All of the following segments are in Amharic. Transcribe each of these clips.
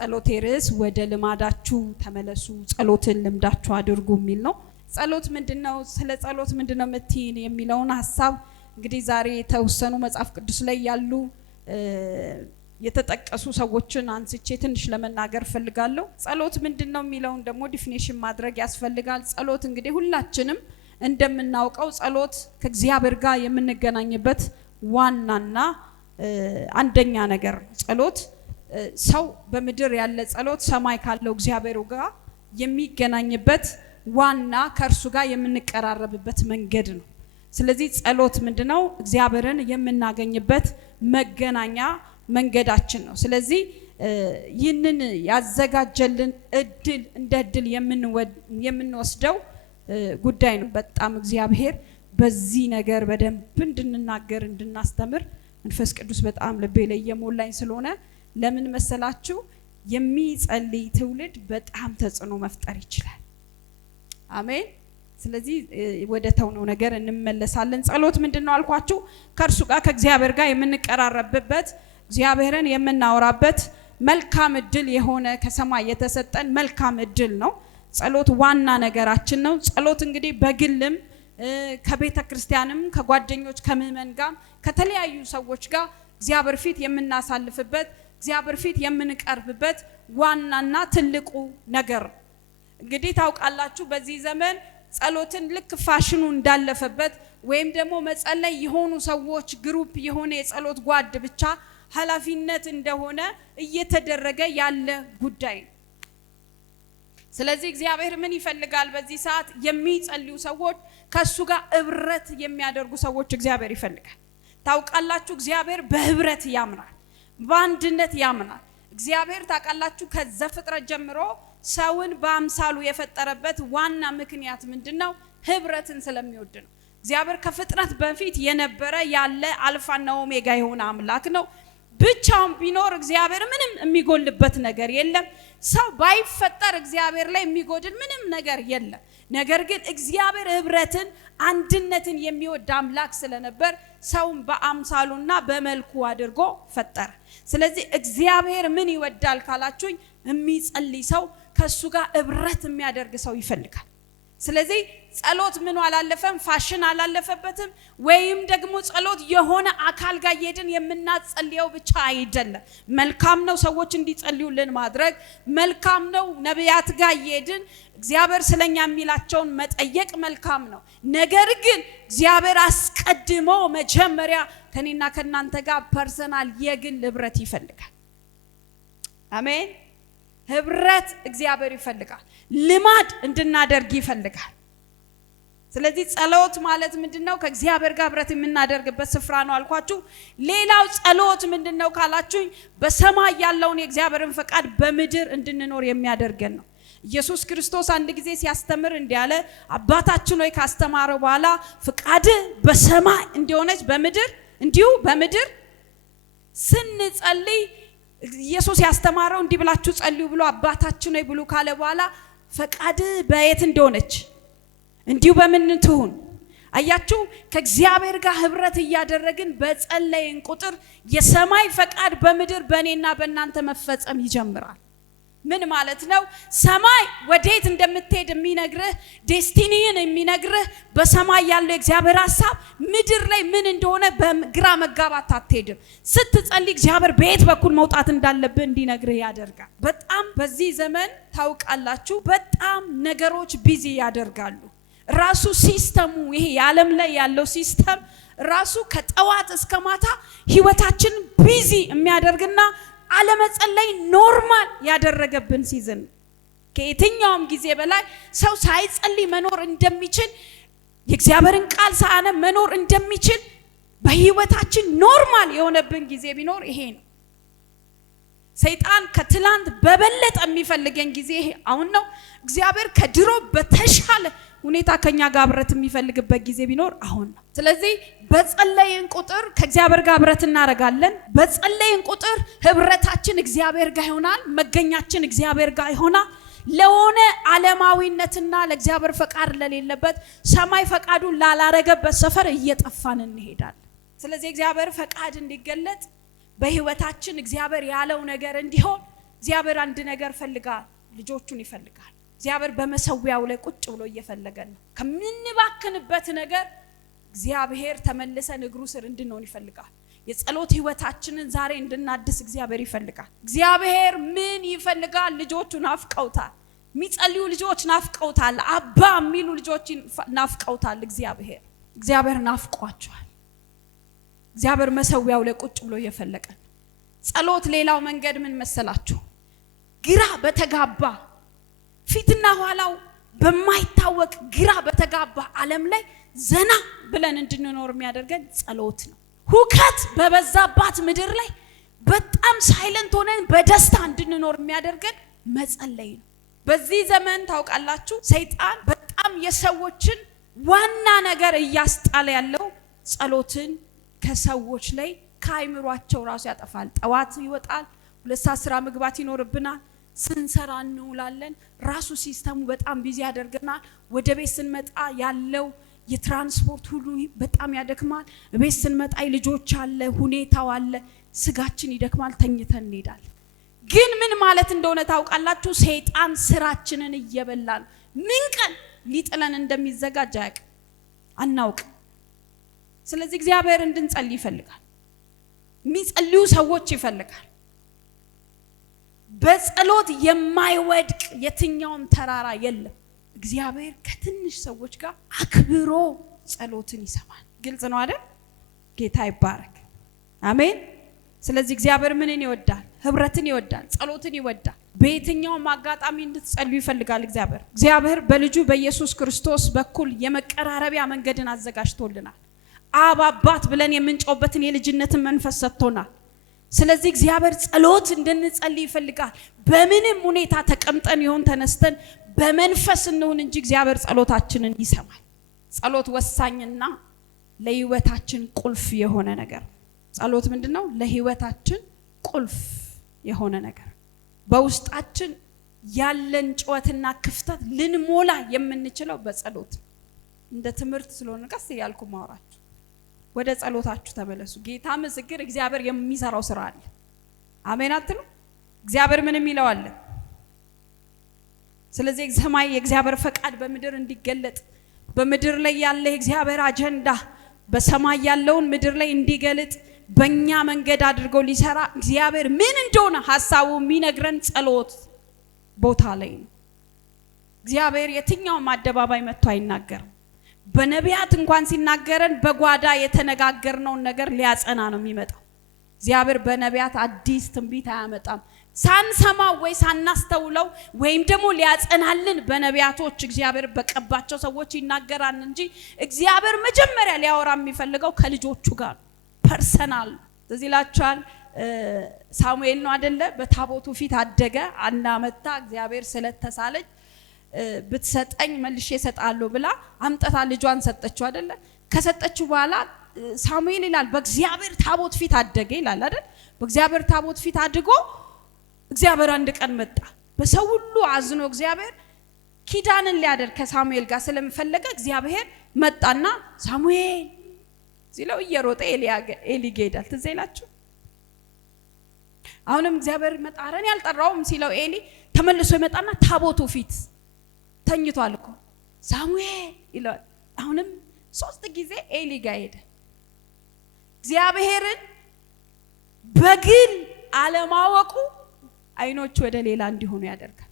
የጸሎቴ ርዕስ ወደ ልማዳችሁ ተመለሱ ጸሎትን ልምዳችሁ አድርጉ የሚል ነው። ጸሎት ምንድነው? ስለ ጸሎት ምንድነው መትይን የሚለውን ሐሳብ እንግዲህ ዛሬ የተወሰኑ መጽሐፍ ቅዱስ ላይ ያሉ የተጠቀሱ ሰዎችን አንስቼ ትንሽ ለመናገር ፈልጋለሁ። ጸሎት ምንድነው የሚለውን ደግሞ ዲፊኒሽን ማድረግ ያስፈልጋል። ጸሎት እንግዲህ ሁላችንም እንደምናውቀው ጸሎት ከእግዚአብሔር ጋር የምንገናኝበት ዋናና አንደኛ ነገር ጸሎት ሰው በመድር ያለ ጸሎት ሰማይ ካለው እግዚአብሔር ጋር የሚገናኝበት ዋና ከርሱ ጋር የምንቀራረብበት መንገድ ነው። ስለዚህ ጸሎት ምንድነው? እግዚአብሔርን የምናገኝበት መገናኛ መንገዳችን ነው። ስለዚህ ይህንን ያዘጋጀልን እድል እንደ እድል የምንወስደው ጉዳይ ነው። በጣም እግዚአብሔር በዚህ ነገር በደንብ እንድንናገር እንድናስተምር መንፈስ ቅዱስ በጣም ልቤ ላይ የሞላኝ ስለሆነ ለምን መሰላችሁ? የሚጸልይ ትውልድ በጣም ተጽዕኖ መፍጠር ይችላል። አሜን። ስለዚህ ወደ ተውነው ነገር እንመለሳለን። ጸሎት ምንድነው አልኳችሁ? ከርሱ ጋር ከእግዚአብሔር ጋር የምንቀራረብበት እግዚአብሔርን የምናወራበት መልካም እድል የሆነ ከሰማይ የተሰጠን መልካም እድል ነው። ጸሎት ዋና ነገራችን ነው። ጸሎት እንግዲህ በግልም ከቤተ ክርስቲያንም ከጓደኞች ከምእመን ጋር ከተለያዩ ሰዎች ጋር እግዚአብሔር ፊት የምናሳልፍበት እግዚአብሔር ፊት የምንቀርብበት ዋናና ትልቁ ነገር። እንግዲህ ታውቃላችሁ በዚህ ዘመን ጸሎትን ልክ ፋሽኑ እንዳለፈበት ወይም ደግሞ መጸለይ የሆኑ ሰዎች ግሩፕ የሆነ የጸሎት ጓድ ብቻ ኃላፊነት እንደሆነ እየተደረገ ያለ ጉዳይ ነው። ስለዚህ እግዚአብሔር ምን ይፈልጋል? በዚህ ሰዓት የሚጸልዩ ሰዎች ከሱ ጋር ህብረት የሚያደርጉ ሰዎች እግዚአብሔር ይፈልጋል። ታውቃላችሁ እግዚአብሔር በህብረት ያምናል፣ በአንድነት ያምናል። እግዚአብሔር ታውቃላችሁ ከዘፍጥረት ጀምሮ ሰውን በአምሳሉ የፈጠረበት ዋና ምክንያት ምንድነው? ህብረትን ስለሚወድ ነው። እግዚአብሔር ከፍጥረት በፊት የነበረ ያለ አልፋና ኦሜጋ የሆነ አምላክ ነው። ብቻውን ቢኖር እግዚአብሔር ምንም የሚጎልበት ነገር የለም። ሰው ባይፈጠር እግዚአብሔር ላይ የሚጎድል ምንም ነገር የለም። ነገር ግን እግዚአብሔር ህብረትን አንድነትን የሚወድ አምላክ ስለነበር ሰውን በአምሳሉና በመልኩ አድርጎ ፈጠረ። ስለዚህ እግዚአብሔር ምን ይወዳል ካላችሁኝ የሚጸልይ ሰው ከሱ ጋር ህብረት የሚያደርግ ሰው ይፈልጋል። ስለዚህ ጸሎት ምን አላለፈም፣ ፋሽን አላለፈበትም። ወይም ደግሞ ጸሎት የሆነ አካል ጋር ይሄድን የምናጸልየው ብቻ አይደለም። መልካም ነው ሰዎች እንዲጸልዩልን ማድረግ፣ መልካም ነው ነቢያት ጋር ይሄድን እግዚአብሔር ስለኛ የሚላቸውን መጠየቅ መልካም ነው። ነገር ግን እግዚአብሔር አስቀድሞ መጀመሪያ ከኔና ከናንተ ጋር ፐርሰናል የግል ህብረት ይፈልጋል። አሜን። ህብረት እግዚአብሔር ይፈልጋል። ልማድ እንድናደርግ ይፈልጋል። ስለዚህ ጸሎት ማለት ምንድነው? ከእግዚአብሔር ጋር ህብረት የምናደርግበት ስፍራ ነው አልኳችሁ። ሌላው ጸሎት ምንድነው ካላችሁኝ በሰማይ ያለውን የእግዚአብሔርን ፈቃድ በምድር እንድንኖር የሚያደርገን ነው። ኢየሱስ ክርስቶስ አንድ ጊዜ ሲያስተምር እንዲያለ አባታችን ሆይ ካስተማረው በኋላ ፈቃድ በሰማይ እንደሆነች በምድር እንዲሁ በምድር ስንጸልይ ኢየሱስ ያስተማረው እንዲህ ብላችሁ ጸልዩ ብሎ አባታችን ሆይ ብሎ ካለ በኋላ ፈቃድ በየት እንደሆነች እንዲሁ በምን ትሁን። አያችሁ ከእግዚአብሔር ጋር ህብረት እያደረግን በጸለይን ቁጥር የሰማይ ፈቃድ በምድር በእኔና በእናንተ መፈጸም ይጀምራል። ምን ማለት ነው? ሰማይ ወዴት እንደምትሄድ የሚነግርህ ዴስቲኒን የሚነግርህ በሰማይ ያለው እግዚአብሔር ሐሳብ ምድር ላይ ምን እንደሆነ በግራ መጋባት አትሄድም። ስትጸልይ እግዚአብሔር በየት በኩል መውጣት እንዳለብህ እንዲነግርህ ያደርጋል። በጣም በዚህ ዘመን ታውቃላችሁ በጣም ነገሮች ቢዚ ያደርጋሉ። ራሱ ሲስተሙ ይሄ የዓለም ላይ ያለው ሲስተም ራሱ ከጠዋት እስከ ማታ ህይወታችን ቢዚ የሚያደርግና አለመጸለይ ኖርማል ያደረገብን ሲዝን። ከየትኛውም ጊዜ በላይ ሰው ሳይጸልይ መኖር እንደሚችል የእግዚአብሔርን ቃል ሳያነብ መኖር እንደሚችል በህይወታችን ኖርማል የሆነብን ጊዜ ቢኖር ይሄ ነው። ሰይጣን ከትላንት በበለጠ የሚፈልገን ጊዜ ይሄ አሁን ነው። እግዚአብሔር ከድሮ በተሻለ ሁኔታ ከኛ ጋር ህብረት የሚፈልግበት ጊዜ ቢኖር አሁን ነው። ስለዚህ በጸለይን ቁጥር ከእግዚአብሔር ጋር ህብረት እናረጋለን። በጸለይን ቁጥር ህብረታችን እግዚአብሔር ጋር ይሆናል፣ መገኛችን እግዚአብሔር ጋር ይሆናል። ለሆነ ዓለማዊነትና ለእግዚአብሔር ፈቃድ ለሌለበት ሰማይ ፈቃዱን ላላረገበት ሰፈር እየጠፋን እንሄዳለን። ስለዚህ እግዚአብሔር ፈቃድ እንዲገለጥ በህይወታችን እግዚአብሔር ያለው ነገር እንዲሆን እግዚአብሔር አንድ ነገር ፈልጋል፣ ልጆቹን ይፈልጋል። እግዚአብሔር በመሰዊያው ላይ ቁጭ ብሎ እየፈለገን ነው። ከምንባክንበት ነገር እግዚአብሔር ተመልሰን እግሩ ስር እንድንሆን ይፈልጋል። የጸሎት ህይወታችንን ዛሬ እንድናድስ እግዚአብሔር ይፈልጋል። እግዚአብሔር ምን ይፈልጋል? ልጆቹ ናፍቀውታል። የሚጸልዩ ልጆች ናፍቀውታል። አባ የሚሉ ልጆች ናፍቀውታል። እግዚአብሔር ናፍቋቸዋል። እግዚአብሔር መሰዊያው ላይ ቁጭ ብሎ እየፈለገን። ጸሎት ሌላው መንገድ ምን መሰላችሁ? ግራ በተጋባ ፊትና ኋላው በማይታወቅ ግራ በተጋባ ዓለም ላይ ዘና ብለን እንድንኖር የሚያደርገን ጸሎት ነው። ሁከት በበዛባት ምድር ላይ በጣም ሳይለንት ሆነን በደስታ እንድንኖር የሚያደርገን መጸለይ ነው። በዚህ ዘመን ታውቃላችሁ ሰይጣን በጣም የሰዎችን ዋና ነገር እያስጣለ ያለው ጸሎትን ከሰዎች ላይ ከአይምሯቸው ራሱ ያጠፋል። ጠዋት ይወጣል፣ 2 ሰዓት ስራ መግባት ይኖርብናል፣ ስንሰራ እንውላለን። ራሱ ሲስተሙ በጣም ቢዚ ያደርገናል። ወደ ቤት ስንመጣ ያለው የትራንስፖርት ሁሉ በጣም ያደክማል። ቤት ስንመጣ ልጆች አለ፣ ሁኔታው አለ፣ ስጋችን ይደክማል፣ ተኝተን እንሄዳለን። ግን ምን ማለት እንደሆነ ታውቃላችሁ? ሰይጣን ስራችንን እየበላን ምን ቀን ሊጥለን እንደሚዘጋጅ አናውቅ። ስለዚህ እግዚአብሔር እንድንጸልይ ይፈልጋል። የሚጸልዩ ሰዎች ይፈልጋል። በጸሎት የማይወድቅ የትኛውም ተራራ የለም። እግዚአብሔር ከትንሽ ሰዎች ጋር አክብሮ ጸሎትን ይሰማል። ግልጽ ነው አይደል? ጌታ ይባረክ። አሜን። ስለዚህ እግዚአብሔር ምንን ይወዳል? ህብረትን ይወዳል፣ ጸሎትን ይወዳል። በየትኛውም አጋጣሚ እንድትጸልዩ ይፈልጋል። እግዚአብሔር በልጁ በኢየሱስ ክርስቶስ በኩል የመቀራረቢያ መንገድን አዘጋጅቶልናል። አብ አባት ብለን የምንጮህበትን የልጅነትን መንፈስ ሰጥቶናል። ስለዚህ እግዚአብሔር ጸሎት እንድንጸልይ ይፈልጋል። በምንም ሁኔታ ተቀምጠን ይሁን ተነስተን በመንፈስ እንሁን እንጂ እግዚአብሔር ጸሎታችንን ይሰማል። ጸሎት ወሳኝና ለህይወታችን ቁልፍ የሆነ ነገር። ጸሎት ምንድነው? ለህይወታችን ቁልፍ የሆነ ነገር። በውስጣችን ያለን ጩኸትና ክፍተት ልንሞላ የምንችለው በጸሎት። እንደ ትምህርት ስለሆነ ቀስ እያልኩ ማውራችሁ፣ ወደ ጸሎታችሁ ተመለሱ። ጌታ ምስክር፣ እግዚአብሔር የሚሰራው ስራ አለ። አሜን አትሉ? እግዚአብሔር ምንም ይለዋል። ስለዚህ ሰማይ የእግዚአብሔር ፈቃድ በምድር እንዲገለጥ፣ በምድር ላይ ያለ የእግዚአብሔር አጀንዳ በሰማይ ያለውን ምድር ላይ እንዲገልጥ በእኛ መንገድ አድርጎ ሊሰራ እግዚአብሔር ምን እንደሆነ ሐሳቡ የሚነግረን ጸሎት ቦታ ላይ ነው። እግዚአብሔር የትኛውም አደባባይ መጥቶ አይናገርም። በነቢያት እንኳን ሲናገረን በጓዳ የተነጋገርነውን ነገር ሊያጸና ነው የሚመጣው። እግዚአብሔር በነቢያት አዲስ ትንቢት አያመጣም። ሳንሰማው ወይ ሳናስተውለው ወይም ደግሞ ሊያጸናልን በነቢያቶች እግዚአብሔር በቀባቸው ሰዎች ይናገራል እንጂ እግዚአብሔር መጀመሪያ ሊያወራ የሚፈልገው ከልጆቹ ጋር ፐርሰናል። ስለዚህ ላችኋል ሳሙኤል ነው አይደለ? በታቦቱ ፊት አደገ። አናመጣ እግዚአብሔር ስለተሳለች ብትሰጠኝ መልሼ እሰጣለሁ ብላ አምጣታ ልጇን ሰጠችው አይደለ? ከሰጠችው በኋላ ሳሙኤል ይላል በእግዚአብሔር ታቦት ፊት አደገ ይላል አይደል? በእግዚአብሔር ታቦት ፊት አድጎ እግዚአብሔር አንድ ቀን መጣ። በሰው ሁሉ አዝኖ እግዚአብሔር ኪዳንን ሊያደርግ ከሳሙኤል ጋር ስለምፈለገ እግዚአብሔር መጣና ሳሙኤል ሲለው እየሮጠ ኤሊ ሄዳል። ትዝ ይላችሁ? አሁንም እግዚአብሔር መጣረን ያልጠራውም ሲለው ኤሊ ተመልሶ ይመጣና ታቦቱ ፊት ተኝቷል እኮ ሳሙኤል ይላል። አሁንም 3 ጊዜ ኤሊ ጋር ሄደ። እግዚአብሔርን በግል አለማወቁ አይኖች ወደ ሌላ እንዲሆኑ ያደርጋል።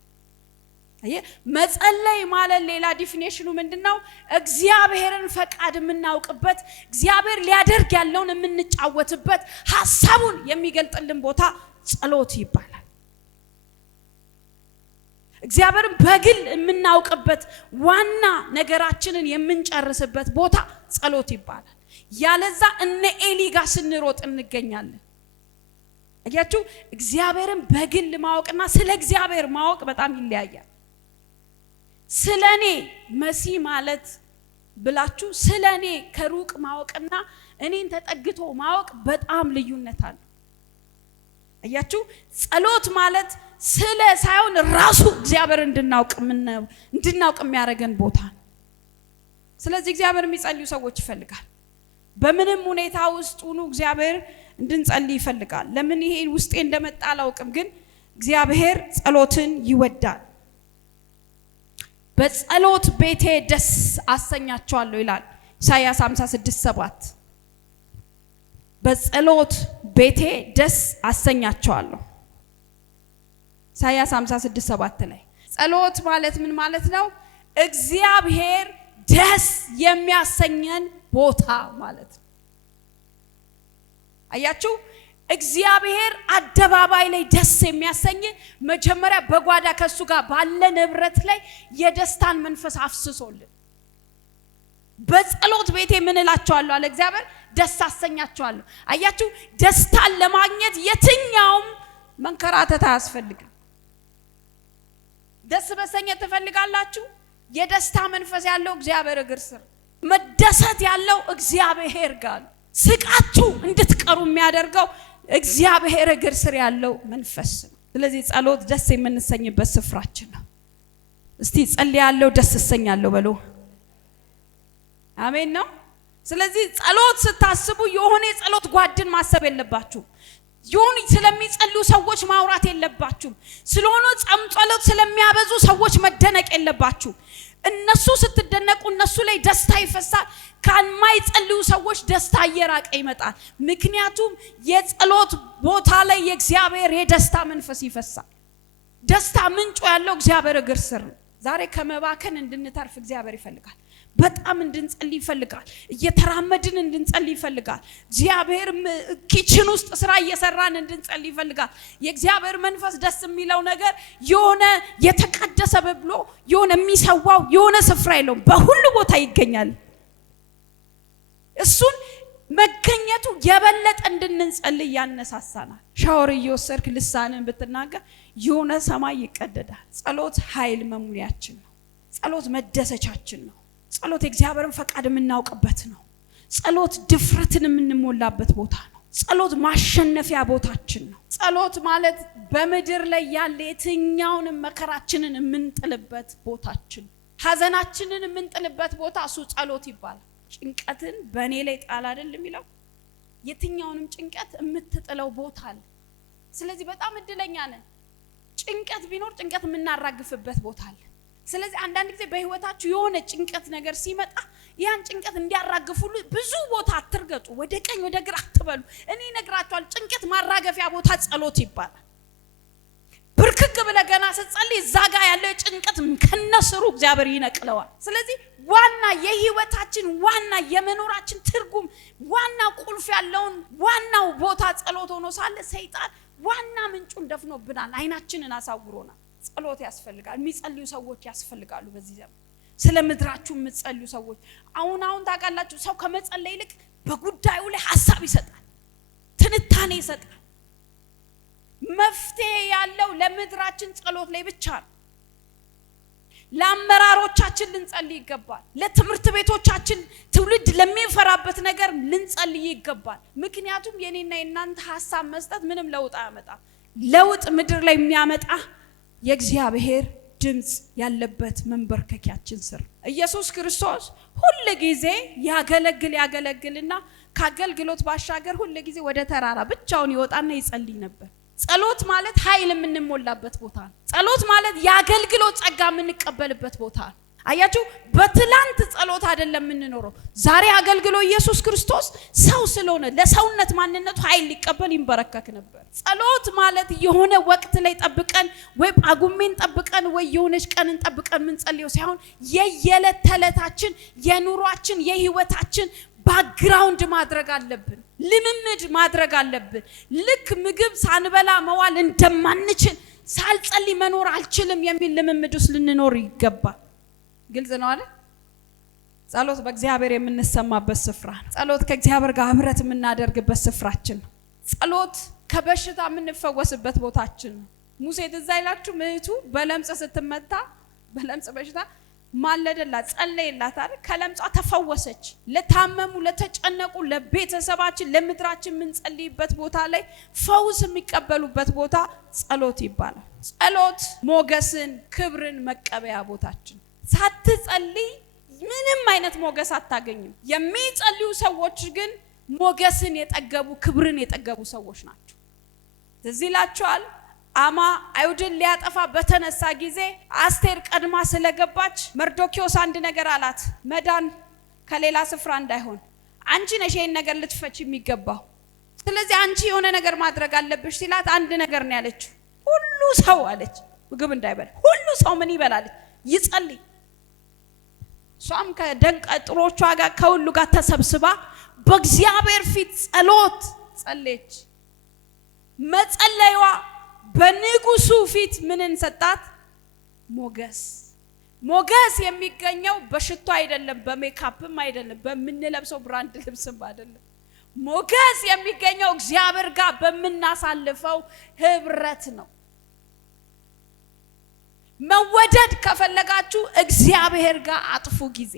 መጸለይ ማለት ሌላ ዲፊኒሽኑ ምንድነው? እግዚአብሔርን ፈቃድ የምናውቅበት፣ እግዚአብሔር ሊያደርግ ያለውን የምንጫወትበት፣ ሐሳቡን የሚገልጥልን ቦታ ጸሎት ይባላል። እግዚአብሔርን በግል የምናውቅበት፣ ዋና ነገራችንን የምንጨርስበት ቦታ ጸሎት ይባላል። ያለዛ እነ ኤሊ ጋር ስንሮጥ እንገኛለን። አያችሁ፣ እግዚአብሔርን በግል ማወቅና ስለ እግዚአብሔር ማወቅ በጣም ይለያያል። ስለኔ መሲ ማለት ብላችሁ ስለኔ ከሩቅ ማወቅና እኔን ተጠግቶ ማወቅ በጣም ልዩነት አለ። አያችሁ፣ ጸሎት ማለት ስለ ሳይሆን ራሱ እግዚአብሔር እንድናውቅ የሚያደርገን ቦታ ነው። ስለዚህ እግዚአብሔር የሚጸልዩ ሰዎች ይፈልጋል። በምንም ሁኔታ ውስጥ ሆኖ እግዚአብሔር እንድንጸልይ ይፈልጋል። ለምን ይሄ ውስጤ እንደመጣ አላውቅም፣ ግን እግዚአብሔር ጸሎትን ይወዳል። በጸሎት ቤቴ ደስ አሰኛቸዋለሁ ይላል ኢሳይያስ 56:7 በጸሎት ቤቴ ደስ አሰኛቸዋለሁ። ኢሳይያስ 56:7 ላይ ጸሎት ማለት ምን ማለት ነው? እግዚአብሔር ደስ የሚያሰኘን ቦታ ማለት ነው። አያችሁ፣ እግዚአብሔር አደባባይ ላይ ደስ የሚያሰኝ መጀመሪያ በጓዳ ከሱ ጋር ባለ ንብረት ላይ የደስታን መንፈስ አፍስሶልን በጸሎት ቤቴ ምን እላቸዋለሁ አለ እግዚአብሔር፣ ደስ አሰኛቸዋለሁ። አያችሁ፣ ደስታን ለማግኘት የትኛውም መንከራተት አያስፈልግም። ደስ በሰኘት ትፈልጋላችሁ? የደስታ መንፈስ ያለው እግዚአብሔር እግር ስር፣ መደሰት ያለው እግዚአብሔር ጋር፣ ስቃችሁ እንድትቀሩ የሚያደርገው እግዚአብሔር እግር ስር ያለው መንፈስ ነው። ስለዚህ ጸሎት ደስ የምንሰኝበት ስፍራችን ነው። እስቲ ጸልያለሁ ደስ እሰኛለሁ በሉ። አሜን ነው። ስለዚህ ጸሎት ስታስቡ የሆነ ጸሎት ጓድን ማሰብ የለባችሁ። የሆነ ስለሚጸልዩ ሰዎች ማውራት የለባችሁ። ስለሆነ ጸሎት ስለሚያበዙ ሰዎች መደነቅ የለባችሁ። እነሱ ስትደነቁ እነሱ ላይ ደስታ ይፈሳል። ካልማይጸልዩ ሰዎች ደስታ እየራቀ ይመጣል። ምክንያቱም የጸሎት ቦታ ላይ የእግዚአብሔር የደስታ መንፈስ ይፈሳል። ደስታ ምንጩ ያለው እግዚአብሔር እግር ስር ነው። ዛሬ ከመባከን እንድንተርፍ እግዚአብሔር ይፈልጋል። በጣም እንድንጸልይ ይፈልጋል። እየተራመድን እንድንጸልይ ይፈልጋል። እግዚአብሔር ኪችን ውስጥ ስራ እየሰራን እንድንጸልይ ይፈልጋል። የእግዚአብሔር መንፈስ ደስ የሚለው ነገር የሆነ የተቀደሰ ብሎ የሆነ የሚሰዋው የሆነ ስፍራ የለውም፣ በሁሉ ቦታ ይገኛል። እሱን መገኘቱ የበለጠ እንድንጸልይ ያነሳሳናል። ሻወር እየወሰድክ ልሳንን ብትናገር የሆነ ሰማይ ይቀደዳል። ጸሎት ኃይል መሙሊያችን ነው። ጸሎት መደሰቻችን ነው። ጸሎት የእግዚአብሔርን ፈቃድ የምናውቅበት ነው። ጸሎት ድፍረትን የምንሞላበት ቦታ ነው። ጸሎት ማሸነፊያ ቦታችን ነው። ጸሎት ማለት በምድር ላይ ያለ የትኛውንም መከራችንን የምንጥልበት ቦታችን፣ ሐዘናችንን የምንጥልበት ቦታ እሱ ጸሎት ይባላል። ጭንቀትን በእኔ ላይ ጣል አይደል የሚለው፣ የትኛውንም ጭንቀት የምትጥለው ቦታ አለ። ስለዚህ በጣም እድለኛ ነን። ጭንቀት ቢኖር ጭንቀት የምናራግፍበት ቦታ አለ። ስለዚህ አንዳንድ ጊዜ በህይወታችሁ የሆነ ጭንቀት ነገር ሲመጣ ያን ጭንቀት እንዲያራግፉሉ ብዙ ቦታ አትርገጡ፣ ወደ ቀኝ ወደ ግራ አትበሉ። እኔ ነግራችኋል፣ ጭንቀት ማራገፊያ ቦታ ጸሎት ይባላል። ብርክክ ብለህ ገና ስትጸልይ እዛ ጋር ያለው ጭንቀት ከነስሩ እግዚአብሔር ይነቅለዋል። ስለዚህ ዋና የህይወታችን ዋና የመኖራችን ትርጉም ዋና ቁልፍ ያለውን ዋናው ቦታ ጸሎት ሆኖ ሳለ ሰይጣን ዋና ምንጩን ደፍኖብናል፣ አይናችንን አሳውሮናል። ጸሎት ያስፈልጋል። የሚጸልዩ ሰዎች ያስፈልጋሉ። በዚህ ዘመን ስለ ምድራችሁ የምትጸልዩ ሰዎች አሁን ታውቃላችሁ፣ ሰው ከመጸለይ ይልቅ በጉዳዩ ላይ ሐሳብ ይሰጣል፣ ትንታኔ ይሰጣል። መፍትሄ ያለው ለምድራችን ጸሎት ላይ ብቻ ነው። ለአመራሮቻችን ልንጸልይ ይገባል። ለትምህርት ቤቶቻችን ትውልድ ለሚፈራበት ነገር ልንጸልይ ይገባል። ምክንያቱም የኔና የናንተ ሐሳብ መስጠት ምንም ለውጥ አያመጣም። ለውጥ ምድር ላይ የሚያመጣ የእግዚአብሔር ድምጽ ያለበት መንበርከኪያችን ስር ኢየሱስ ክርስቶስ ሁሉ ጊዜ ያገለግልና ከአገልግሎት ባሻገር ሁሉ ጊዜ ወደ ተራራ ብቻውን ይወጣና ይጸልይ ነበር። ጸሎት ማለት ኃይል የምንሞላበት ቦታ ነው። ጸሎት ማለት የአገልግሎት ጸጋ የምንቀበልበት ቦታ ነው። አያችሁ፣ በትላንት ጸሎት አይደለም የምንኖረው። ዛሬ አገልግሎ ኢየሱስ ክርስቶስ ሰው ስለሆነ ለሰውነት ማንነቱ ኃይል ሊቀበል ይንበረከክ ነበር። ጸሎት ማለት የሆነ ወቅት ላይ ጠብቀን ወይ ጳጉሜን ጠብቀን ወይ የሆነች ቀንን ጠብቀን የምንጸልየው ሳይሆን የየዕለት ተዕለታችን የኑሯችን የህይወታችን ባክግራውንድ ማድረግ አለብን። ልምምድ ማድረግ አለብን። ልክ ምግብ ሳንበላ መዋል እንደማንችል ሳልጸልይ መኖር አልችልም የሚል ልምምድ ውስጥ ልንኖር ይገባል። ግልጽ ነው አይደል? ጸሎት በእግዚአብሔር የምንሰማበት ስፍራ ነው። ጸሎት ከእግዚአብሔር ጋር ህብረት የምናደርግበት ስፍራችን ነው። ጸሎት ከበሽታ የምንፈወስበት ቦታችን ነው። ሙሴ ትዝ ይላችሁ፣ እህቱ በለምጽ ስትመታ በለምጽ በሽታ ማለደላት፣ ጸለየላት አይደል? ከለምጿ ተፈወሰች። ለታመሙ ለተጨነቁ ለቤተሰባችን ለምድራችን የምንጸልይበት ቦታ ላይ ፈውስ የሚቀበሉበት ቦታ ጸሎት ይባላል። ጸሎት ሞገስን ክብርን መቀበያ ቦታችን። ሳትጸልይ ምንም አይነት ሞገስ አታገኝም። የሚጸልዩ ሰዎች ግን ሞገስን የጠገቡ ክብርን የጠገቡ ሰዎች ናቸው። ትዝ ይላችኋል፣ አማ አይሁድን ሊያጠፋ በተነሳ ጊዜ አስቴር ቀድማ ስለገባች መርዶኪዮስ አንድ ነገር አላት፣ መዳን ከሌላ ስፍራ እንዳይሆን አንቺ ነሽ ይሄን ነገር ልትፈቺ የሚገባው። ስለዚህ አንቺ የሆነ ነገር ማድረግ አለብሽ ሲላት አንድ ነገር ነው ያለችው፣ ሁሉ ሰው አለች ምግብ እንዳይበላ ሁሉ ሰው ምን ይበላል? ይጸልይ። ሷም ከደንቀጥሮቿ ጋር ከሁሉ ጋር ተሰብስባ በእግዚአብሔር ፊት ጸሎት ጸለየች። መጸለይዋ በንጉሱ ፊት ምንን ሰጣት? ሞገስ። ሞገስ የሚገኘው በሽቶ አይደለም፣ በሜካፕም አይደለም፣ በምንለብሰው ብራንድ ልብስም አይደለም። ሞገስ የሚገኘው እግዚአብሔር ጋር በመናሳልፈው ህብረት ነው። መወደድ ከፈለጋችሁ እግዚአብሔር ጋር አጥፉ ጊዜ።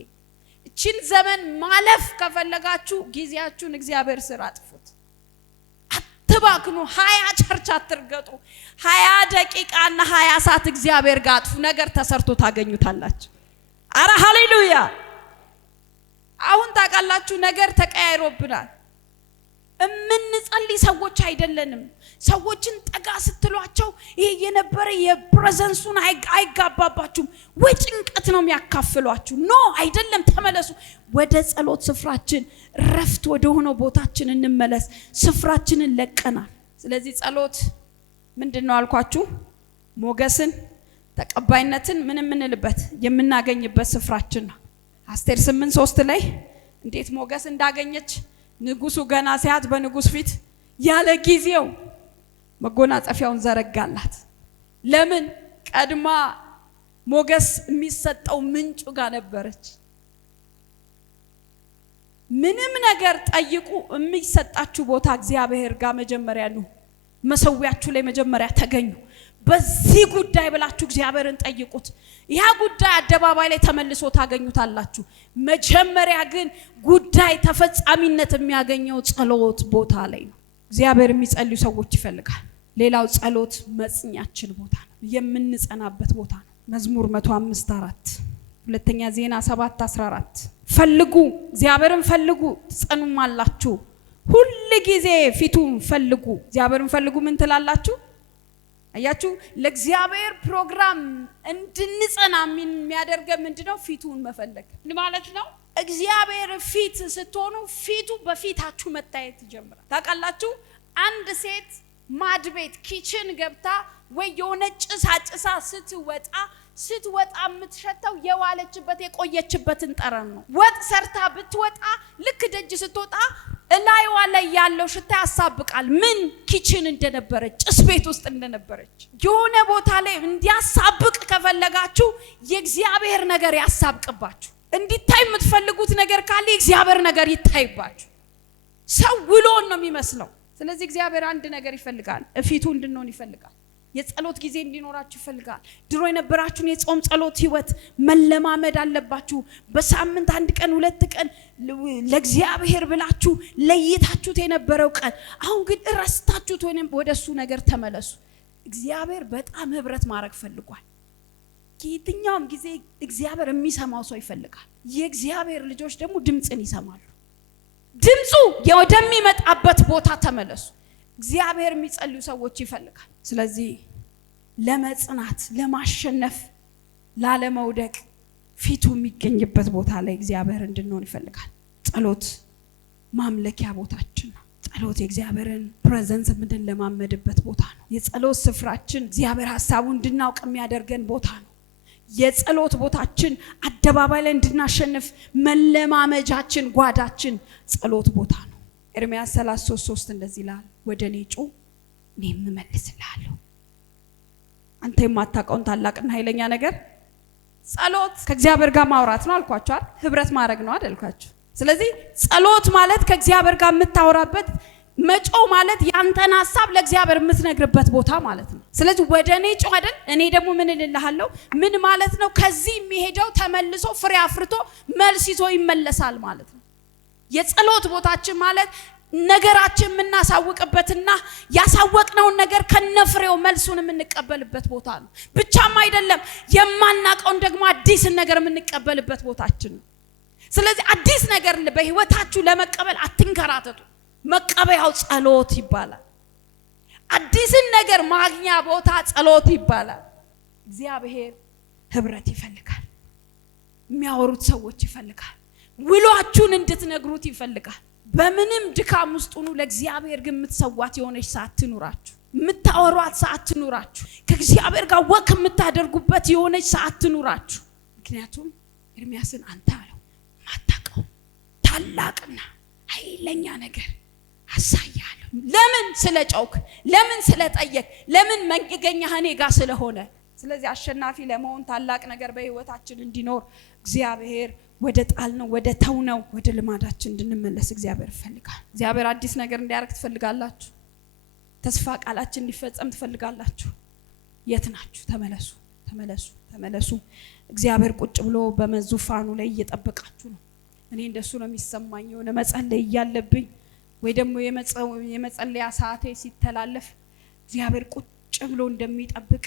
እቺን ዘመን ማለፍ ከፈለጋችሁ ጊዜያችሁን እግዚአብሔር ስር አጥፉት። አትባክኑ። 20 ቸርች አትርገጡ። 20 ደቂቃና 20 ሰዓት እግዚአብሔር ጋር አጥፉ። ነገር ተሰርቶ ታገኙታላችሁ። አረ ሃሌሉያ! አሁን ታውቃላችሁ ነገር ተቀያይሮብናል። እምንጸልይ ሰዎች አይደለንም። ሰዎችን ጠጋ ስትሏቸው ይሄ የነበረ የፕሬዘንሱን አይጋባባችሁም ወይ ጭንቀት ነው የሚያካፍሏችሁ። ኖ አይደለም፣ ተመለሱ ወደ ጸሎት ስፍራችን፣ ረፍት ወደ ሆነው ቦታችን እንመለስ። ስፍራችንን ለቀናል። ስለዚህ ጸሎት ምንድነው አልኳችሁ? ሞገስን ተቀባይነትን ምን ምንልበት የምናገኝበት ስፍራችን ነው። አስቴር 8:3 ላይ እንዴት ሞገስ እንዳገኘች ንጉሱ ገና ሲያት በንጉስ ፊት ያለ ጊዜው መጎናጸፊያውን ዘረጋላት። ለምን? ቀድማ ሞገስ የሚሰጠው ምንጩ ጋር ነበረች። ምንም ነገር ጠይቁ፣ የሚሰጣችሁ ቦታ እግዚአብሔር ጋር መጀመሪያ ነው። መሰዊያችሁ ላይ መጀመሪያ ተገኙ። በዚህ ጉዳይ ብላችሁ እግዚአብሔርን ጠይቁት። ያ ጉዳይ አደባባይ ላይ ተመልሶ ታገኙታላችሁ። መጀመሪያ ግን ጉዳይ ተፈጻሚነት የሚያገኘው ጸሎት ቦታ ላይ ነው። እግዚአብሔር የሚጸልዩ ሰዎች ይፈልጋል። ሌላው ጸሎት መጽኛችን ቦታ ነው፣ የምንጸናበት ቦታ ነው። መዝሙር 105:4 ሁለተኛ ዜና 7:14 ፈልጉ፣ እግዚአብሔርን ፈልጉ ትጸኑማላችሁ። ሁሉ ጊዜ ፊቱን ፈልጉ። እግዚአብሔርን ፈልጉ ምን ትላላችሁ? አያችሁ፣ ለእግዚአብሔር ፕሮግራም እንድንጸና የሚያደርገን ምንድነው? ፊቱን መፈለግ ማለት ነው። እግዚአብሔር ፊት ስትሆኑ ፊቱ በፊታችሁ መታየት ይጀምራል። ታውቃላችሁ፣ አንድ ሴት ማድቤት ኪችን ገብታ ወይ የሆነ ጭሳ ስትወጣ የምትሸተው የዋለችበት የቆየችበትን ጠረን ነው። ወጥ ሰርታ ብትወጣ ልክ ደጅ ስትወጣ እላይዋ ላይ ያለው ሽታ ያሳብቃል። ምን ኪችን እንደነበረች፣ ጭስ ቤት ውስጥ እንደነበረች። የሆነ ቦታ ላይ እንዲያሳብቅ ከፈለጋችሁ የእግዚአብሔር ነገር ያሳብቅባችሁ። እንዲታይ የምትፈልጉት ነገር ካለ የእግዚአብሔር ነገር ይታይባችሁ። ሰው ውሎን ነው የሚመስለው። ስለዚህ እግዚአብሔር አንድ ነገር ይፈልጋል፣ ፊቱ እንድንሆን ይፈልጋል። የጸሎት ጊዜ እንዲኖራችሁ ይፈልጋል። ድሮ የነበራችሁን የጾም ጸሎት ህይወት መለማመድ አለባችሁ። በሳምንት 1 ቀን 2 ቀን ለእግዚአብሔር ብላችሁ ለይታችሁት የነበረው ቀን አሁን ግን ረስታችሁት ወደሱ ነገር ተመለሱ። እግዚአብሔር በጣም ህብረት ማድረግ ፈልጓል። የትኛውም ጊዜ እግዚአብሔር የሚሰማው ሰው ይፈልጋል። የእግዚአብሔር ልጆች ደግሞ ድምጽን ይሰማሉ። ድምጹ ወደሚመጣበት ቦታ ተመለሱ። እግዚአብሔር የሚጸልዩ ሰዎች ይፈልጋል። ስለዚህ ለመጽናት፣ ለማሸነፍ፣ ላለመውደቅ ፊቱ የሚገኝበት ቦታ ላይ እግዚአብሔር እንድንሆን ይፈልጋል። ጸሎት ማምለኪያ ቦታችን ነው። ጸሎት የእግዚአብሔርን ፕሬዘንስ የምንለማመድበት ቦታ ነው። የጸሎት ስፍራችን እግዚአብሔር ሐሳቡን እንድናውቅ የሚያደርገን ቦታ ነው። የጸሎት ቦታችን አደባባይ ላይ እንድናሸንፍ መለማመጃችን፣ ጓዳችን ጸሎት ቦታ ነው። ኤርምያስ 33:3 እንደዚህ ይላል፣ ወደኔ ጩ እኔም እመልስልሃለሁ። አንተ የማታውቀውን ታላቅና ኃይለኛ ነገር። ጸሎት ከእግዚአብሔር ጋር ማውራት ነው አልኳችሁ። ህብረት ማድረግ ነው አይደልካችሁ? ስለዚህ ጸሎት ማለት ከእግዚአብሔር ጋር የምታወራበት፣ መጮ ማለት ያንተን ሐሳብ ለእግዚአብሔር የምትነግርበት ቦታ ማለት ነው። ስለዚህ ወደኔ ጩ አይደል? እኔ ደግሞ ምን እልልሃለሁ? ምን ማለት ነው? ከዚህ የሚሄደው ተመልሶ ፍሬ አፍርቶ መልስ ይዞ ይመለሳል ማለት ነው። የጸሎት ቦታችን ማለት ነገራችን የምናሳውቅበትና ያሳወቅነውን ነገር ከነፍሬው መልሱን የምንቀበልበት ቦታ ነው። ብቻም አይደለም የማናቀውን ደግሞ አዲስ ነገር የምንቀበልበት ቦታችን ነው። ስለዚህ አዲስ ነገር በህይወታችሁ ለመቀበል አትንከራተቱ። መቀበያው ጸሎት ይባላል። አዲስን ነገር ማግኛ ቦታ ጸሎት ይባላል። እግዚአብሔር ህብረት ይፈልጋል። የሚያወሩት ሰዎች ይፈልጋል። ውሏችሁን እንድትነግሩት ይፈልጋል። በምንም ድካም ውስጥ ሆኑ ለእግዚአብሔር ግን የምትሰዋት የሆነች ሰዓት ትኑራችሁ። የምታወሯት ሰዓት ትኑራችሁ። ከእግዚአብሔር ጋር ወክ የምታደርጉበት የሆነች ሰዓት ትኑራችሁ። ምክንያቱም ኤርምያስን አንተ አለው ማታውቀው ታላቅና ኃይለኛ ነገር አሳያለሁ። ለምን ስለጨውክ፣ ለምን ስለጠየቅ፣ ለምን መንገኛህ እኔ ጋር ስለሆነ። ስለዚህ አሸናፊ ለመሆን ታላቅ ነገር በህይወታችን እንዲኖር እግዚአብሔር ወደ ጣልነው ወደ ተውነው ወደ ልማዳችን እንድንመለስ እግዚአብሔር ይፈልጋል። እግዚአብሔር አዲስ ነገር እንዲያርግ ትፈልጋላችሁ? ተስፋ ቃላችን እንዲፈጸም ትፈልጋላችሁ? የት ናችሁ? ተመለሱ፣ ተመለሱ፣ ተመለሱ። እግዚአብሔር ቁጭ ብሎ በመዙፋኑ ላይ እየጠበቃችሁ ነው። እኔ እንደሱ ነው የሚሰማኝ። የሆነ መጸለይ ያለብኝ ወይ ደግሞ የመጸለያ ሰዓቴ ሲተላለፍ እግዚአብሔር ቁጭ ብሎ እንደሚጠብቅ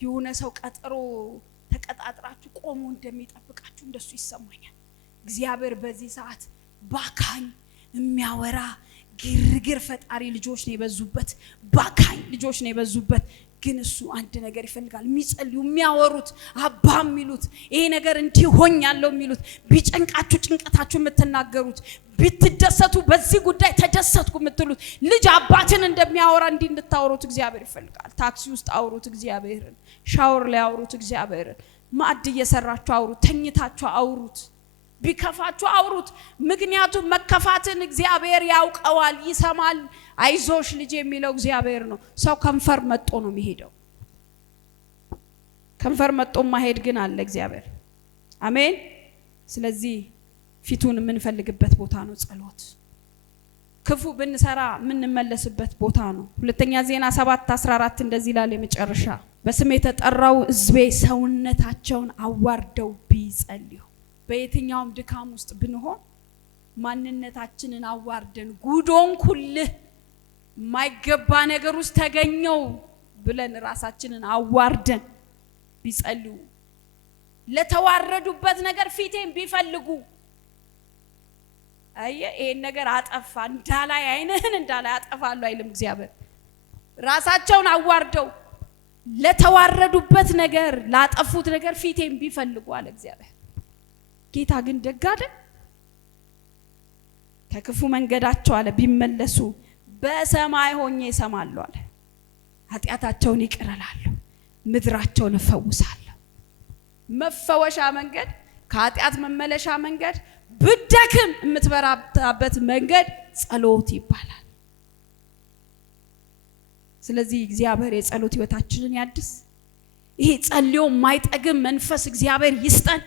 የሆነ ሰው ቀጠሮ ተቀጣጥራችሁ ቆሞ እንደሚጠብቃችሁ እንደሱ ይሰማኛል። እግዚአብሔር በዚህ ሰዓት ባካኝ የሚያወራ ግርግር ፈጣሪ ልጆች ነው የበዙበት። ባካኝ ልጆች ነው የበዙበት። ግን እሱ አንድ ነገር ይፈልጋል። የሚጸልዩ የሚያወሩት አባ የሚሉት ይሄ ነገር እንዲሆን ያለው የሚሉት ቢጨንቃችሁ ጭንቀታችሁ የምትናገሩት ብትደሰቱ በዚህ ጉዳይ ተደሰትኩ የምትሉት ልጅ አባትን እንደሚያወራ እንድታወሩት እግዚአብሔር ይፈልጋል። ታክሲ ውስጥ አውሩት እግዚአብሔርን። ሻወር ላይ አውሩት እግዚአብሔርን። ማዕድ እየሰራችሁ አውሩት። ተኝታችሁ አውሩት። ቢከፋችሁ አውሩት። ምክንያቱም መከፋትን እግዚአብሔር ያውቀዋል፣ ይሰማል። አይዞሽ ልጅ የሚለው እግዚአብሔር ነው። ሰው ከንፈር መጥቶ ነው የሚሄደው። ከንፈር መጥቶ ማሄድ ግን አለ እግዚአብሔር። አሜን። ስለዚህ ፊቱን የምንፈልግበት ቦታ ነው ጸሎት። ክፉ ብንሰራ የምንመለስበት ቦታ ነው። ሁለተኛ ዜና 7:14 እንደዚህ ይላል የመጨረሻ በስሜ የተጠራው ሕዝቤ ሰውነታቸውን አዋርደው ቢጸልዩ። በየትኛውም ድካም ውስጥ ብንሆን ማንነታችንን አዋርደን ጉዶን ኩልህ ማይገባ ነገር ውስጥ ተገኘው ብለን ራሳችንን አዋርደን ቢጸልዩ፣ ለተዋረዱበት ነገር ፊቴን ቢፈልጉ። ይሄን ነገር አጠፋ እንዳላይ አይነህን እንዳላይ አጠፋለሁ አይልም እግዚአብሔር። ራሳቸውን አዋርደው ለተዋረዱበት ነገር ላጠፉት ነገር ፊቴን ቢፈልጉ አለ እግዚአብሔር። ጌታ ግን ደግ አይደል? ከክፉ መንገዳቸው አለ ቢመለሱ በሰማይ ሆኜ እሰማለሁ አለ። ኃጢአታቸውን ይቅር እላለሁ፣ ምድራቸውን እፈውሳለሁ። መፈወሻ መንገድ፣ ከኃጢአት መመለሻ መንገድ፣ ብደክም የምትበራታበት መንገድ ጸሎት ይባላል። ስለዚህ እግዚአብሔር የጸሎት ህይወታችንን ያድስ። ይሄ ጸልዮ ማይጠግም መንፈስ እግዚአብሔር ይስጠን።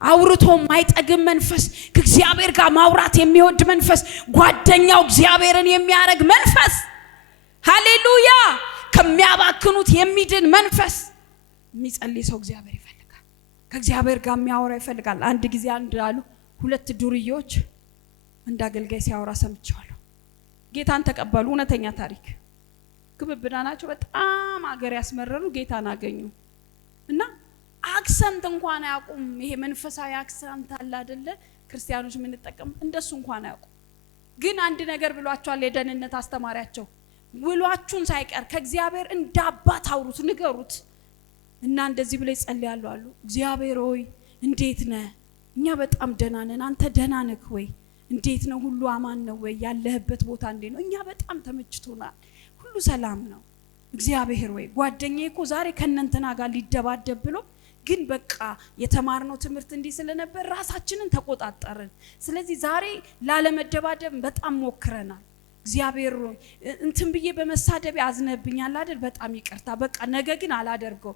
አውርቶ ማይጠግም መንፈስ፣ ከእግዚአብሔር ጋር ማውራት የሚወድ መንፈስ፣ ጓደኛው እግዚአብሔርን የሚያረግ መንፈስ፣ ሃሌሉያ፣ ከሚያባክኑት የሚድን መንፈስ። የሚጸልይ ሰው እግዚአብሔር ይፈልጋል። ከእግዚአብሔር ጋር የሚያወራ ይፈልጋል። አንድ ጊዜ አሉ ሁለት ዱርዮች እንደ አገልጋይ ሲያወራ ሰምቻለሁ። ጌታን ተቀበሉ። እውነተኛ ታሪክ። ግብብዳ ናቸው። በጣም አገር ያስመረሩ ጌታን አገኙ እና አክሰንት እንኳን አያውቁም። ይሄ መንፈሳዊ አክሰንት አለ አይደለ? ክርስቲያኖች ምን ተጠቀም እንደሱ እንኳን አያውቁም። ግን አንድ ነገር ብሏቸዋል የደህንነት አስተማሪያቸው። ውሏችሁን ሳይቀር ከእግዚአብሔር እንዳባት አውሩት፣ ንገሩት እና እንደዚህ ብለው ይጸልያሉ አሉ። እግዚአብሔር ሆይ እንዴት ነህ? እኛ በጣም ደህና ነን። አንተ ደህና ነህ ወይ? እንዴት ነው? ሁሉ አማን ነው ወይ? ያለህበት ቦታ እንዴት ነው? እኛ በጣም ተመችቶናል፣ ሁሉ ሰላም ነው። እግዚአብሔር ወይ ጓደኛዬ እኮ ዛሬ ከነንተና ጋር ሊደባደብ ብሎ ግን በቃ የተማርነው ትምህርት እንዲህ ስለነበር ራሳችንን ተቆጣጣርን። ስለዚህ ዛሬ ላለመደባደብ በጣም ሞክረናል። እግዚአብሔር ሆይ እንትን ብዬ በመሳደብ ያዝነብኛል አይደል? በጣም ይቅርታ። በቃ ነገ ግን አላደርገው።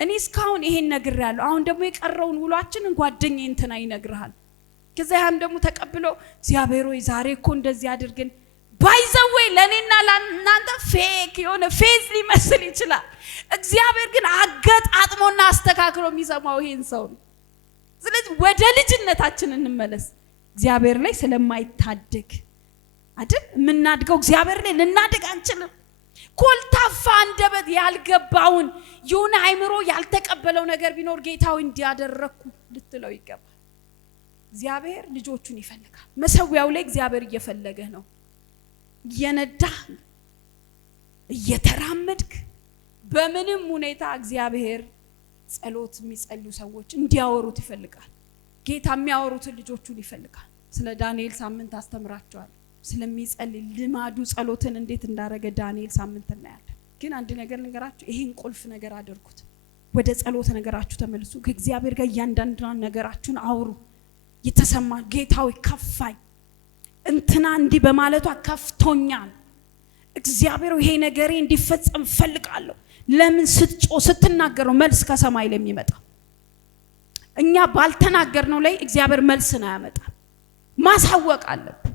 እኔ እስካሁን ይሄን ነግሬያለሁ። አሁን ደግሞ የቀረውን ውሏችንን ጓደኛዬ እንትና ይነግርሃል። ከዛም ደግሞ ተቀብሎ እግዚአብሔር ሆይ ዛሬ እኮ እንደዚህ አድርገን ባይዘው ለኔና ለናንተ ፌክ የሆነ ፌዝ ሊመስል ይችላል። እግዚአብሔር ግን አገጣጥሞና አስተካክሎ የሚሰማው ይሄን ሰው ነው። ስለዚህ ወደ ልጅነታችን እንመለስ። እግዚአብሔር ላይ ስለማይታደግ አይደል የምናድገው። እግዚአብሔር ላይ ልናድግ አንችልም። ኮልታፋ አንደበት ያልገባውን የሆነ አይምሮ ያልተቀበለው ነገር ቢኖር ጌታው እንዲያደረኩ ልትለው ይገባል። እግዚአብሔር ልጆቹን ይፈልጋል። መሰዊያው ላይ እግዚአብሔር እየፈለገ ነው። የነዳ እየተራመድክ በምንም ሁኔታ እግዚአብሔር ጸሎት የሚጸልዩ ሰዎች እንዲያወሩት ይፈልጋል። ጌታ የሚያወሩትን ልጆቹን ይፈልጋል። ስለ ዳንኤል ሳምንት አስተምራቸዋል። ስለሚጸልይ ልማዱ ጸሎትን እንዴት እንዳረገ ዳንኤል ሳምንት እናያለን። ግን አንድ ነገር ልንገራችሁ፣ ይሄን ቁልፍ ነገር አድርጉት። ወደ ጸሎት ነገራችሁ ተመልሱ። ከእግዚአብሔር ጋር ያንዳንዱን ነገራችሁን አውሩ። የተሰማ ጌታው ከፋኝ እንትና እንዲ በማለቷ ከፍቶኛል፣ እግዚአብሔር ይሄ ነገሬ እንዲፈጸም ፈልጋለሁ። ለምን ስትናገረው መልስ ከሰማይ ላይ የሚመጣ እኛ ባልተናገርነው ላይ እግዚአብሔር መልስን አያመጣም። ማሳወቅ አለብን።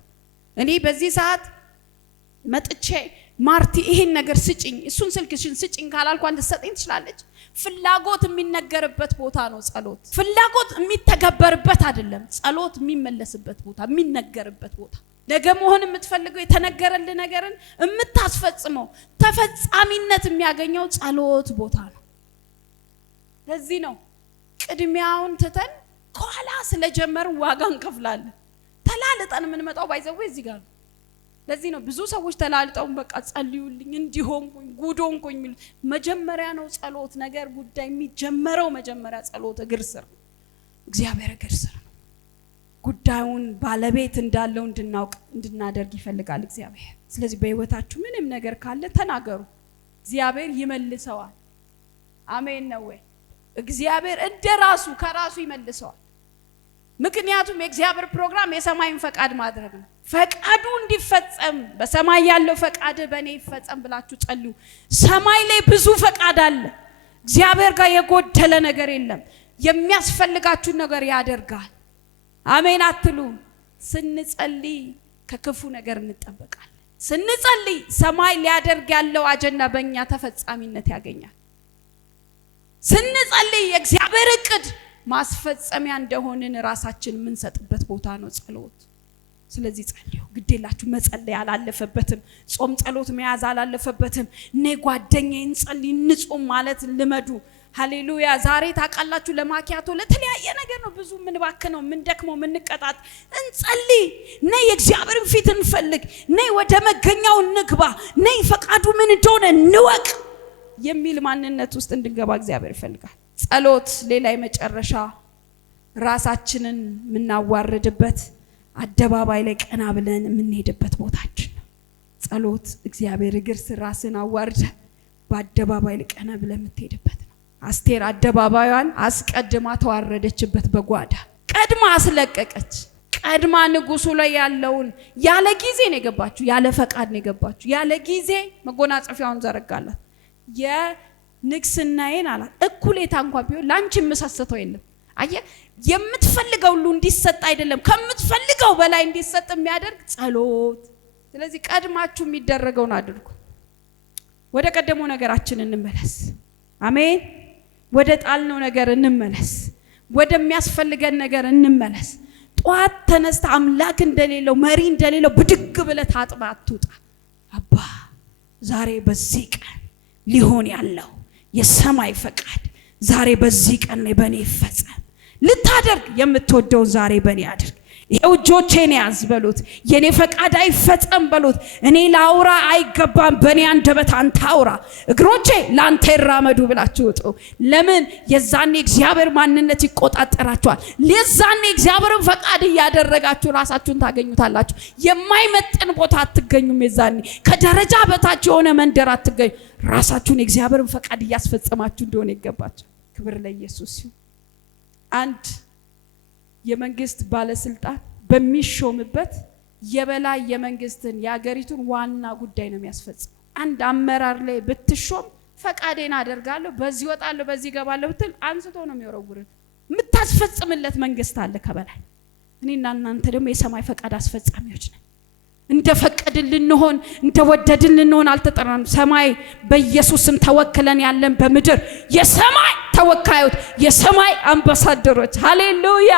እኔ በዚህ ሰዓት መጥቼ ማርቲ ይሄን ነገር ስጪኝ፣ እሱን ስልክሽን ስጪኝ ካላልኩ አንተ ሰጠኝ ትችላለች። ፍላጎት የሚነገርበት ቦታ ነው ጸሎት። ፍላጎት የሚተገበርበት አይደለም። ጸሎት የሚመለስበት ቦታ፣ የሚነገርበት ቦታ። ነገ መሆን የምትፈልገው የተነገረልህ ነገርን የምታስፈጽመው ተፈጻሚነት የሚያገኘው ጸሎት ቦታ ነው። ለዚህ ነው ቅድሚያውን ትተን ከኋላ ስለጀመርን ዋጋ እንከፍላለን። ተላልጠን የምንመጣው ባይዘው እዚህ ጋር ነው። ለዚህ ነው ብዙ ሰዎች ተላልጠው በቃ ጸልዩልኝ እንዲሆንኩኝ ጉዶንኩኝ የሚሉ። መጀመሪያ ነው ጸሎት ነገር ጉዳይ የሚጀመረው። መጀመሪያ ጸሎት እግር ስር ነው፣ እግዚአብሔር እግር ስር ነው። ጉዳዩን ባለቤት እንዳለው እንድናደርግ ይፈልጋል እግዚአብሔር። ስለዚህ በህይወታችሁ ምንም ነገር ካለ ተናገሩ፣ እግዚአብሔር ይመልሰዋል። አሜን ነው ወይ? እግዚአብሔር እንደራሱ ከራሱ ይመልሰዋል። ምክንያቱም የእግዚአብሔር ፕሮግራም የሰማይን ፈቃድ ማድረግ ነው። ፈቃዱ እንዲፈጸም በሰማይ ያለው ፈቃድ በእኔ ይፈጸም ብላችሁ ጸልዩ። ሰማይ ላይ ብዙ ፈቃድ አለ። እግዚአብሔር ጋር የጎደለ ነገር የለም። የሚያስፈልጋችሁን ነገር ያደርጋል። አሜን አትሉ? ስንጸልይ ከክፉ ነገር እንጠበቃለን። ስንጸልይ ሰማይ ሊያደርግ ያለው አጀንዳ በእኛ ተፈጻሚነት ያገኛል። ስንጸልይ የእግዚአብሔር እቅድ ማስፈጸሚያ እንደሆነን ራሳችን የምንሰጥበት ቦታ ነው ጸሎት። ስለዚህ ጸልዩ፣ ግዴላችሁ። መጸለይ አላለፈበትም። ጾም ጸሎት መያዝ አላለፈበትም። ነይ ጓደኛዬ እንጸልይ እንጾም ማለት ልመዱ። ሃሌሉያ። ዛሬ ታውቃላችሁ ለማኪያቶ ለተለያየ ነገር ነው ብዙ ምን ባከነው ምን ደክመው ምን ንቀጣት። እንጸልይ፣ ነይ የእግዚአብሔርን ፊት እንፈልግ፣ ነይ ወደ መገኛው እንግባ፣ ነይ ፈቃዱ ምን እንደሆነ እንወቅ የሚል ማንነት ውስጥ እንድንገባ እግዚአብሔር ይፈልጋል። ጸሎት ሌላ የመጨረሻ ራሳችንን የምናዋርድበት አደባባይ ላይ ቀና ብለን የምንሄድበት ቦታችን ነው። ጸሎት እግዚአብሔር እግር ስር ራስን አዋርደ በአደባባይ ላይ ቀና ብለን የምትሄድበት ነው። አስቴር አደባባዩን አስቀድማ ተዋረደችበት። በጓዳ ቀድማ አስለቀቀች። ቀድማ ንጉሱ ላይ ያለውን ያለ ጊዜ ነው የገባችሁ፣ ያለ ፈቃድ ነው የገባችሁ። ያለ ጊዜ መጎናጸፊያውን ዘረጋላት። የንግስናዬን አላት እኩሌታ እንኳን ቢሆን ላንቺ መሰሰተው የለም። አየ የምትፈልገው ሁሉ እንዲሰጥ አይደለም ከምትፈልገው በላይ እንዲሰጥ የሚያደርግ ጸሎት። ስለዚህ ቀድማችሁ የሚደረገውን አድርጉ። ወደ ቀደመው ነገራችን እንመለስ። አሜን። ወደ ጣልነው ነገር እንመለስ። ወደሚያስፈልገን ነገር እንመለስ። ጧት ተነስተ አምላክ እንደሌለው መሪ እንደሌለው ብድግ ብለህ ታጥባ አትውጣ። አባ ዛሬ በዚህ ቀን ሊሆን ያለው የሰማይ ፈቃድ ዛሬ በዚህ ቀን ላይ በእኔ ይፈጸም። ልታደርግ የምትወደውን ዛሬ በእኔ አድርግ። ይሄው እጆቼን ያዝ በሉት። የኔ ፈቃድ አይፈጸም በሉት። እኔ ላውራ አይገባም፣ በእኔ አንደበት አንተ አውራ። እግሮቼ ላንተ ይራመዱ ብላችሁ ውጡ። ለምን? የዛኔ እግዚአብሔር ማንነት ይቆጣጠራችኋል። የዛኔ እግዚአብሔርን ፈቃድ እያደረጋችሁ ራሳችሁን ታገኙታላችሁ። የማይመጥን ቦታ አትገኙም። የዛኔ ከደረጃ በታች የሆነ መንደር አትገኙ። ራሳችሁን የእግዚአብሔርን ፈቃድ እያስፈጸማችሁ እንደሆነ ይገባችሁ። ክብር ለኢየሱስ ይሁን። አንድ የመንግስት ባለስልጣን በሚሾምበት የበላይ የመንግስትን የሀገሪቱን ዋና ጉዳይ ነው የሚያስፈጽመው። አንድ አመራር ላይ ብትሾም ፈቃዴን አደርጋለሁ፣ በዚህ ወጣለሁ፣ በዚህ ገባለሁ ብትል አንስቶ ነው የሚወረውር። የምታስፈጽምለት መንግስት አለ ከበላይ። እኔና እናንተ ደግሞ የሰማይ ፈቃድ አስፈጻሚዎች ነን። እንደፈቀድልን ልንሆን እንደወደድልን ልንሆን አልተጠራንም። ሰማይ በኢየሱስም ተወክለን ያለን በምድር የሰማይ ተወካዮች የሰማይ አምባሳደሮች ሃሌሉያ